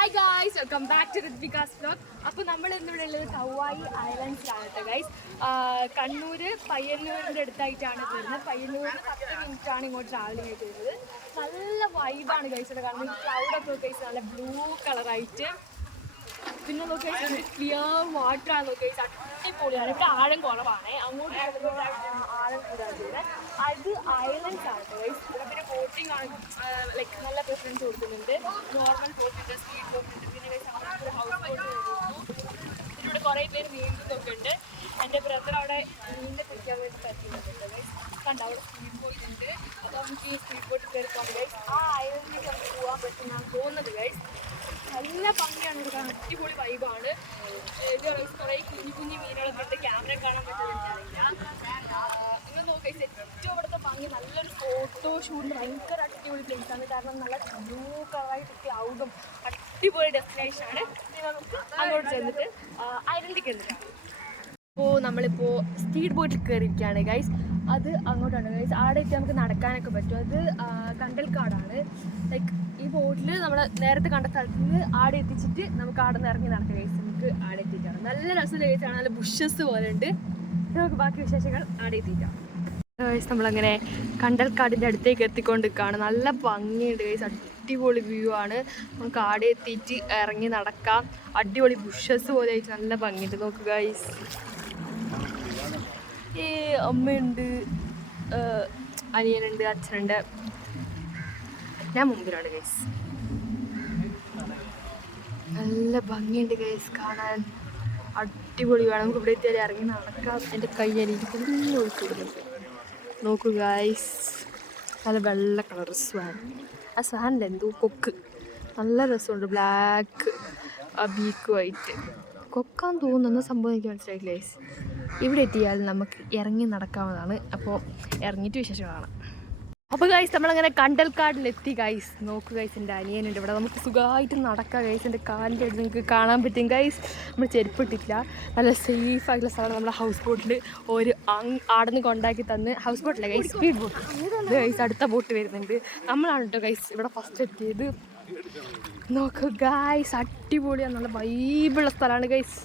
Hi guys, welcome back to Ritvika's vlog. അപ്പോൾ നമ്മൾ ഇന്നിവിടെ ഉള്ളത് കൗവായി ഐലൻഡ്സിലാണ് കേട്ടോ ഗൈസ്. കണ്ണൂർ പയ്യന്നൂരിൻ്റെ അടുത്തായിട്ടാണ് വരുന്നത്. പയ്യന്നൂരിന് 10 മിനിറ്റാണ് ഇങ്ങോട്ട് ട്രാവലിംഗ് ആയിട്ട് വരുന്നത്. നല്ല വൈബാണ് ഗൈസ് ഇവിടെ കാണുന്നത്. ക്ലൗഡൊക്കെ ഗൈസ് നല്ല ബ്ലൂ കളറായിട്ട്. പിന്നെ നോക്കിയാൽ ക്ലിയർ വാട്ടറാണ് നോക്കിയാൽ അടിപൊളിയാണ്. ഇവിടെ ആഴം കുറവാണ്, അങ്ങോട്ട് ആഴം കൂടാതെ. അത് ഐലൻഡ്സ് ആണ് ഗൈസ്. ഇവിടെ പിന്നെ ബോട്ടിംഗ് ആണ്, ലൈക്ക് നല്ല പ്രിഫറൻസ് കൊടുക്കുന്നുണ്ട്. നോർമൽ ബോട്ടുണ്ട്, സ്പീഡ് ബോട്ടുണ്ട്, പിന്നെ ഗൈസ് അങ്ങനത്തെ ഹൗസ് ബോട്ട് വരുന്നു. ഇതിലൂടെ കുറേ പേര് നീന്തുന്നൊക്കെ ഉണ്ട്. എൻ്റെ ബ്രദർ അവിടെ നീന്തി കുടിക്കാൻ വേണ്ടി പറ്റുന്നുണ്ട് ഗൈസ്. കണ്ട അവിടെ സ്പീഡ് ബോട്ട് ഉണ്ട്. അത് നമുക്ക് ഈ സ്പീഡ് ബോട്ട് കയറിക്കാൻ ഗൈസ് ആ ഐലൻഡിലേക്ക് നമുക്ക് പോകാൻ പറ്റുമെന്നാണ് തോന്നുന്നത് ഗൈസ്. നല്ല ഭംഗിയാണ് ഇവിടെ കാണാൻ, അടിപൊളി വൈബാണ്. കുറേ കുഞ്ഞു കുഞ്ഞു മീനുകളൊക്കെ ഉണ്ട്. ക്യാമറ കാണാൻ പറ്റുന്നുണ്ടാവില്ല. നിങ്ങൾ നോക്കി ഏറ്റവും ഇവിടുത്തെ ഭംഗി നല്ലൊരു ഫോട്ടോ ഷൂട്ടിന് ഭയങ്കര അടിപൊളി പ്ലേസാണ്. കാരണം നല്ല ബ്ലൂ കളറായിട്ടൊക്കെ ആവുമ്പം അടിപൊളി ഡെസ്റ്റിനേഷനാണ്. നമുക്ക് അങ്ങോട്ട് ചെന്നിട്ട് ഐലൻഡിലേക്ക് എന്നിട്ടാണ്. അപ്പോൾ നമ്മളിപ്പോൾ സ്പീഡ് ബോട്ടിൽ കയറിയിരിക്കുകയാണ് ഗൈസ്. അത് അങ്ങോട്ടാണ് ഗൈസ്. അവിടെ എത്തി നമുക്ക് നടക്കാനൊക്കെ പറ്റും. അത് കണ്ടൽക്കാടാണ്. ലൈക്ക് ഈ ബോട്ടിൽ നമ്മൾ നേരത്തെ കണ്ട സ്ഥലത്ത് നിന്ന് ആടെ എത്തിച്ചിട്ട് നമുക്ക് ആടെ നിന്ന് ഇറങ്ങി നടക്കാം ഗൈസ്. നമുക്ക് ആടെ എത്തിയിട്ടാണ് നല്ല രസമുള്ള ഗൈസാണ്. നല്ല ബുഷസ് പോലെ ഉണ്ട്. നമുക്ക് ബാക്കി വിശേഷങ്ങൾ ആടെ എത്തിയിട്ടാണ് ഗൈസ്. നമ്മളങ്ങനെ കണ്ടൽക്കാടിൻ്റെ അടുത്തേക്ക് എത്തിക്കൊണ്ടിരിക്കുകയാണ്. നല്ല ഭംഗിയുണ്ട് ഗൈസ്, അടിപൊളി വ്യൂ ആണ്. നമുക്ക് ആടെ എത്തിയിട്ട് ഇറങ്ങി നടക്കാം. അടിപൊളി ബുഷസ് പോലെ ആയിട്ട് നല്ല ഭംഗിയുണ്ട്. നോക്കുക ഗൈസ്, അമ്മയുണ്ട്, അനിയനുണ്ട്, അച്ഛനുണ്ട്. ഞാൻ മുമ്പിലാണ് ഗൈസ്. നല്ല ഭംഗിയുണ്ട് ഗൈസ് കാണാൻ, അടിപൊളി വേണം. നമുക്ക് ഇവിടെ എത്തിയാൽ ഇറങ്ങി നടക്കാം. എൻ്റെ കയ്യരിക്ക് കുഞ്ഞു ഒഴിച്ചിടുന്നുണ്ട്. നോക്കൂ ഗൈസ്, നല്ല വെള്ള കളർ സ്വാൻ. ആ സ്വാനിൽ എന്തോ കൊക്ക്, നല്ല രസമുണ്ട്. ബ്ലാക്ക് ആ ബീക്ക് വൈറ്റ് കൊക്കാൻ തോന്നുന്ന സംഭവം എനിക്ക് മനസ്സിലായില്ല ഗൈസ്. ഇവിടെ എത്തിയാൽ നമുക്ക് ഇറങ്ങി നടക്കാവുന്നതാണ്. അപ്പോൾ ഇറങ്ങിയിട്ട് വിശേഷം കാണാം. അപ്പോൾ ഗൈസ് നമ്മളങ്ങനെ കണ്ടൽക്കാടിലെത്തി ഗൈസ്. നോക്കൂ ഗൈസ്, എൻ്റെ അനിയനുണ്ട് ഇവിടെ. നമുക്ക് സുഖമായിട്ട് നടക്കാം ഗൈസ്. എൻ്റെ കാലിൻ്റെ അടുത്ത് നിങ്ങൾക്ക് കാണാൻ പറ്റും ഗൈസ്. നമ്മൾ ചെരുപ്പിട്ടില്ല, നല്ല സേഫ് ആയിട്ടുള്ള സ്ഥലമാണ്. നമ്മുടെ ഹൗസ് ബോട്ടിൽ ഒരു ആടെ നിന്ന് കൊണ്ടാക്കി തന്ന്, ഹൗസ് ബോട്ടില്ല ഗൈസ്, സ്പീഡ് ബോട്ട് ഗൈസ്. അടുത്ത ബോട്ട് വരുന്നുണ്ട്. നമ്മളാണ് കേട്ടോ ഗൈസ് ഇവിടെ ഫസ്റ്റ് എത്തിയത്. നോക്കൂ ഗൈസ്, അടിപൊളിയാണ്. നല്ല വൈബുള്ള സ്ഥലമാണ് ഗൈസ്.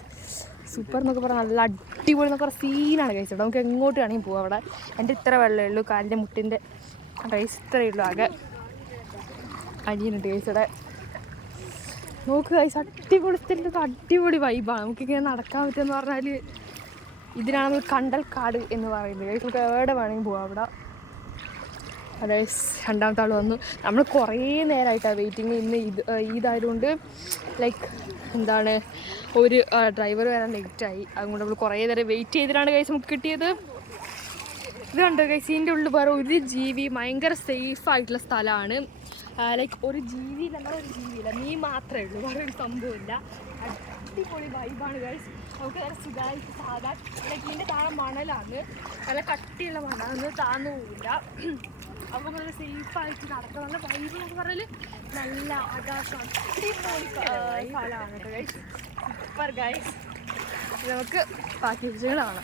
സൂപ്പർ എന്നൊക്കെ പറഞ്ഞാൽ നല്ല അടിപൊളി എന്നൊക്കെ പറഞ്ഞ സീനാണ് ഗൈസ്. ഇവിടെ നമുക്ക് എങ്ങോട്ട് വേണമെങ്കിൽ പോകാം. അവിടെ എൻ്റെ ഇത്ര വെള്ളമേ ഉള്ളൂ, കാലിൻ്റെ മുട്ടിൻ്റെ ഗൈസ് ഇത്രയേ ഉള്ളൂ. ആകെ അനിയനുണ്ട് ഗൈസ് ഇവിടെ. നോക്കുക ഗൈസ്, അടിപൊളി സ്ഥലത്തൊക്കെ അടിപൊളി വൈബാണ്. നമുക്കിങ്ങനെ നടക്കാൻ പറ്റുമെന്ന് പറഞ്ഞാൽ ഇതിനാണ് നമ്മൾ കണ്ടൽക്കാട് എന്ന് പറയുന്നത് ഗൈസ്. നമുക്ക് എവിടെ വേണമെങ്കിൽ പോകാം അവിടെ. അതെ, രണ്ടാമത്തെ ആൾ വന്നു. നമ്മൾ കുറേ നേരമായിട്ടാണ് വെയിറ്റിങ്. ഇന്ന് ഇതായതുകൊണ്ട് ലൈക്ക് എന്താണ്, ഒരു ഡ്രൈവർ വരാൻ ലേറ്റായി. അതുകൊണ്ട് നമ്മൾ കുറേ നേരം വെയിറ്റ് ചെയ്തിട്ടാണ് ഗൈസ് നമുക്ക് കിട്ടിയത്. ഇത് കണ്ടോ ഗൈസ്, ഇതിൻ്റെ ഉള്ളിൽ വേറെ ഒരു ജീവി, ഭയങ്കര സേഫ് ആയിട്ടുള്ള സ്ഥലമാണ്. ലൈക്ക് ഒരു ജീവിയില്ല, നമ്മളൊരു ജീവിയില്ല, നീ മാത്രമേ ഉള്ളൂ, വേറെ ഒരു സംഭവമില്ല. അടിപൊളി വൈബാണ് ഗൈസ്. നമുക്ക് നല്ല സുഖമായിട്ട് സാധാരണ ലൈക്ക് ഇതിൻ്റെ താഴെ മണലാണ്, നല്ല കട്ടിയുള്ള മണ്ണാണ്, താന്നു പോവില്ല. അപ്പോൾ നല്ല സേഫായിട്ട് നടക്കുക. നല്ല വൈബ് എന്നൊക്കെ പറഞ്ഞാൽ നല്ല ആകാശം, അടിപൊളി സ്ഥലമാണ് കേട്ടോ ഗൈസ്. Super guys. നമുക്ക് ബാക്കി വിഷയങ്ങളാണ്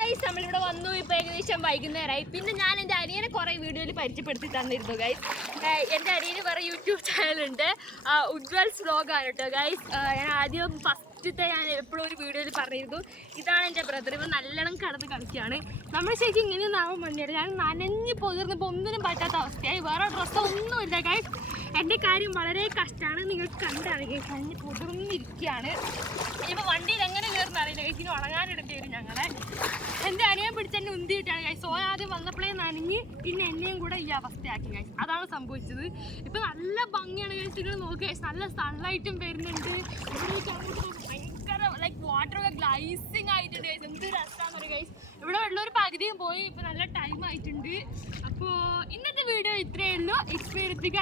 ഗൈസ്. നമ്മളിവിടെ വന്നു, ഇപ്പോൾ ഏകദേശം വൈകുന്നേരമായി. പിന്നെ ഞാൻ എൻ്റെ അനിയനെ കുറേ വീഡിയോയിൽ പരിചയപ്പെടുത്തി തന്നിരുന്നു ഗൈസ്. എൻ്റെ അനിയന് വേറെ യൂട്യൂബ് ചാനലുണ്ട്, ഉജ്വൽസ് വ്ലോഗാണ് കേട്ടോ ഗൈസ്. ഞാൻ ആദ്യം ഫസ്റ്റത്തെ ഞാൻ എപ്പോഴും ഒരു വീഡിയോയിൽ പറഞ്ഞിരുന്നു. ഇതാണ് എൻ്റെ ബ്രദർ. ഇവർ നല്ലോണം കടന്ന് കളിക്കുകയാണ്. നമ്മൾ ശരിക്കും ഇങ്ങനെയൊന്നും ആവാൻ വേണ്ടിയാണ്. ഞാൻ നനഞ്ഞ് പൊതിർന്നപ്പോൾ ഒന്നിനും പറ്റാത്ത അവസ്ഥയായി. വേറെ ഡ്രസ്സോ ഒന്നുമില്ല ഗൈസ്. എൻ്റെ കാര്യം വളരെ കഷ്ടമാണ്, നിങ്ങൾക്ക് കണ്ടറിയുക. നനഞ്ഞ് പൊതിർന്നിരിക്കുകയാണ്. ഇപ്പോൾ വണ്ടിയിൽ എങ്ങനെ കയറുന്ന അറിയില്ല ഗൈസ്. ഇനി ഉണങ്ങാനിടേണ്ടി വരും ഞങ്ങളെ. എൻ്റെ അനിയൻ പിടിച്ചെന്നെ ഉന്തിയിട്ടാണ് ഗൈസ്. സോ ആദ്യം വന്നപ്പോഴേ നനഞ്ഞ് പിന്നെ എന്നെയും കൂടെ ഈ അവസ്ഥയാക്കി ഗൈസ്. അതാണ് സംഭവിച്ചത്. ഇപ്പം നല്ല ഭംഗിയാണ് ഗൈസ്. നിങ്ങൾ നോക്കുക ഗൈസ്, നല്ല സൺലൈറ്റും വരുന്നുണ്ട്. ഭയങ്കര ലൈക്ക് വാട്ടറൊക്കെ ഗ്ലൈസിങ് ആയിട്ടുണ്ട് ഗൈസ്. എന്ത് രസമാണെന്ന് പറയുക ഗൈസ്. ഇവിടെ വെള്ളമൊരു പകുതിയും പോയി, ഇപ്പം നല്ല ടൈം ആയിട്ടുണ്ട്. അപ്പോൾ ഇന്നത്തെ വീഡിയോ ഇത്രയേ ഉള്ളൂ. It's me Ritvika.